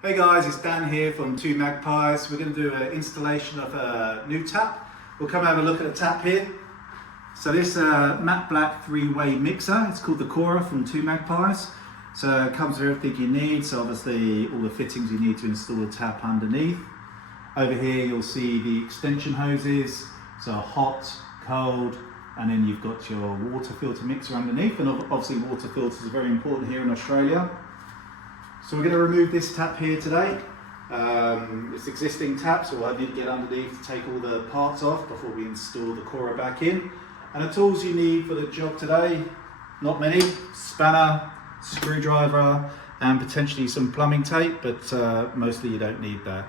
Hey guys, it's Dan here from Two Magpies. We're going to do an installation of a new tap. We'll come have a look at the tap here. So this matte black three-way mixer, it's called the Cora from Two Magpies. So it comes with everything you need, so obviously all the fittings you need to install the tap underneath. Over here you'll see the extension hoses, so hot, cold, and then you've got your water filter mixer underneath, and obviously water filters are very important here in Australia. So we're going to remove this tap here today. It's existing tap, so I need to get underneath to take all the parts off before we install the Cora back in. And the tools you need for the job today, not many: spanner, screwdriver, and potentially some plumbing tape, but mostly you don't need that.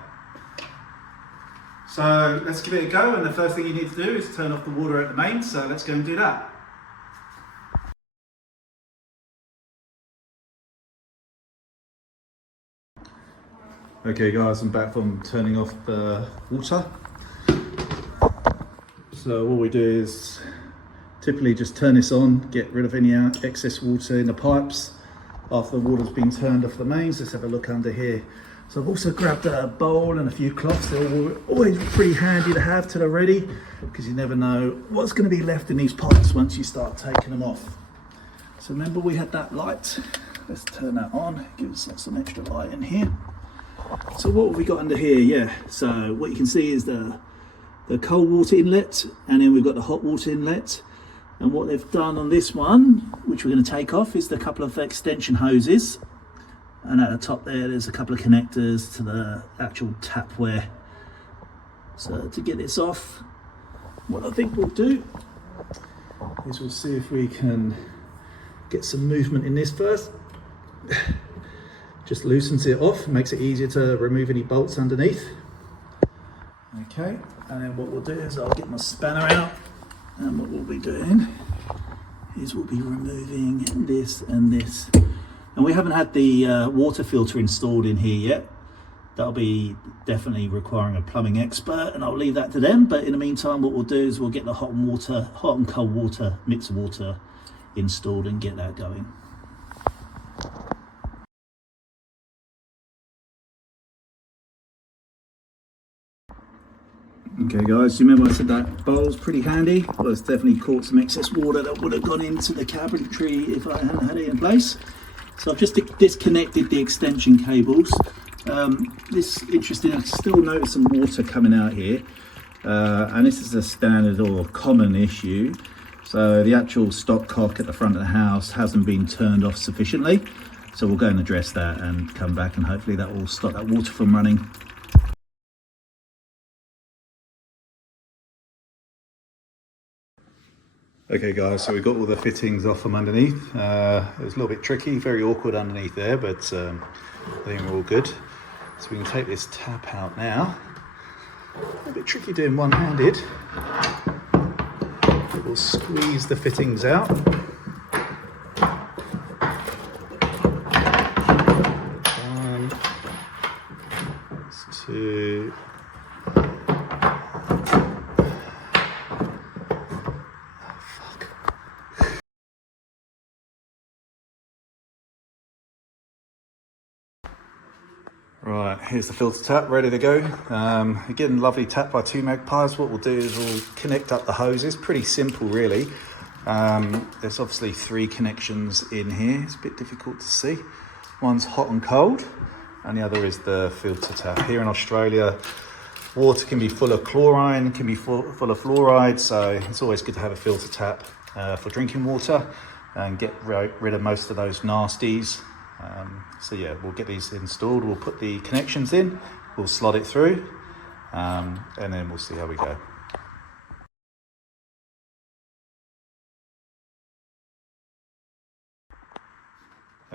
So let's give it a go, and the first thing you need to do is turn off the water at the main, so let's go and do that. Okay guys, I'm back from turning off the water. So what we do is typically just turn this on, get rid of any excess water in the pipes after the water's been turned off the mains. Let's have a look under here. So I've also grabbed a bowl and a few cloths. They're always pretty handy to have till they're ready, because you never know what's going to be left in these pipes once you start taking them off. So remember we had that light. Let's turn that on, give us some extra light in here. So what have we got under here? Yeah, so what you can see is the cold water inlet, and then we've got the hot water inlet. And what they've done on this one, which we're going to take off, is the couple of extension hoses. And at the top there's a couple of connectors to the actual tapware. So to get this off, what I think we'll do is we'll see if we can get some movement in this first. Just loosens it off, makes it easier to remove any bolts underneath. Okay, and then what we'll do is I'll get my spanner out, and what we'll be doing is we'll be removing this and this. And we haven't had the water filter installed in here yet. That'll be definitely requiring a plumbing expert, and I'll leave that to them. But in the meantime, what we'll do is we'll get the hot and cold water, mixer water installed and get that going. Okay guys, you remember I said that bowl's pretty handy? Well, it's definitely caught some excess water that would have gone into the cabinetry if I hadn't had it in place. So I've just disconnected the extension cables. This interesting, I still notice some water coming out here. And this is a standard or common issue. So the actual stopcock at the front of the house hasn't been turned off sufficiently. So we'll go and address that and come back, and hopefully that will stop that water from running. Okay guys, so we've got all the fittings off from underneath. It was a little bit tricky, very awkward underneath there, but I think we're all good. So we can take this tap out now. A bit tricky doing one-handed. We'll squeeze the fittings out. One, two. Right, here's the filter tap ready to go. Again, lovely tap by Two Magpies. What we'll do is we'll connect up the hoses. Pretty simple really. There's obviously 3 connections in here. It's a bit difficult to see. One's hot and cold, and the other is the filter tap. Here in Australia, water can be full of chlorine, can be full of fluoride, so it's always good to have a filter tap for drinking water and get rid of most of those nasties. So yeah, we'll get these installed, we'll put the connections in, we'll slot it through, and then we'll see how we go.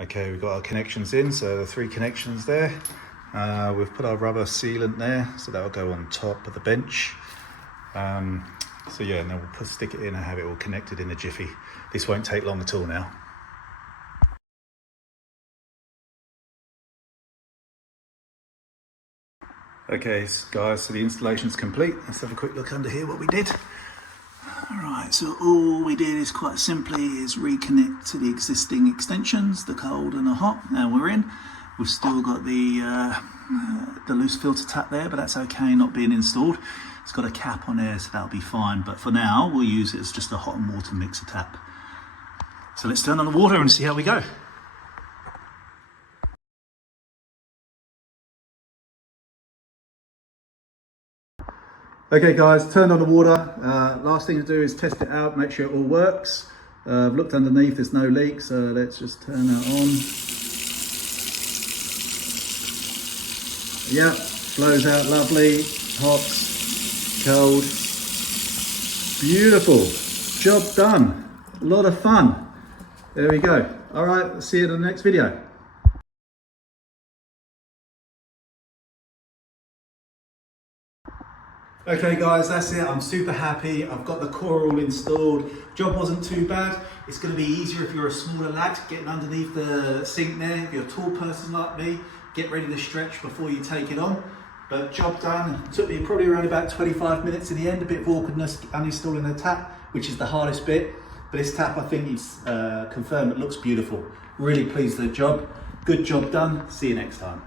Okay, we've got our connections in, so the 3 connections there. We've put our rubber sealant there, so that'll go on top of the bench. So yeah, and then we'll stick it in and have it all connected in a jiffy. This won't take long at all now. Okay guys, so the installation's complete. Let's have a quick look under here what we did. Alright, so all we did is quite simply is reconnect to the existing extensions, the cold and the hot, and we're in. We've still got the loose filter tap there, but that's okay, not being installed. It's got a cap on there, so that'll be fine. But for now, we'll use it as just a hot and water mixer tap. So let's turn on the water and see how we go. Okay guys, turned on the water. Last thing to do is test it out, make sure it all works. I've looked underneath, there's no leak, so let's just turn that on. Yeah, flows out lovely, hot, cold, beautiful, job done, a lot of fun. There we go. All right, see you in the next video. Okay guys, that's it. I'm super happy. I've got the core all installed. Job wasn't too bad. It's going to be easier if you're a smaller lad, getting underneath the sink there. If you're a tall person like me, get ready to stretch before you take it on. But job done. It took me probably around about 25 minutes in the end. A bit of awkwardness uninstalling the tap, which is the hardest bit. But this tap, I think it's confirmed, it looks beautiful. Really pleased with the job. Good job done. See you next time.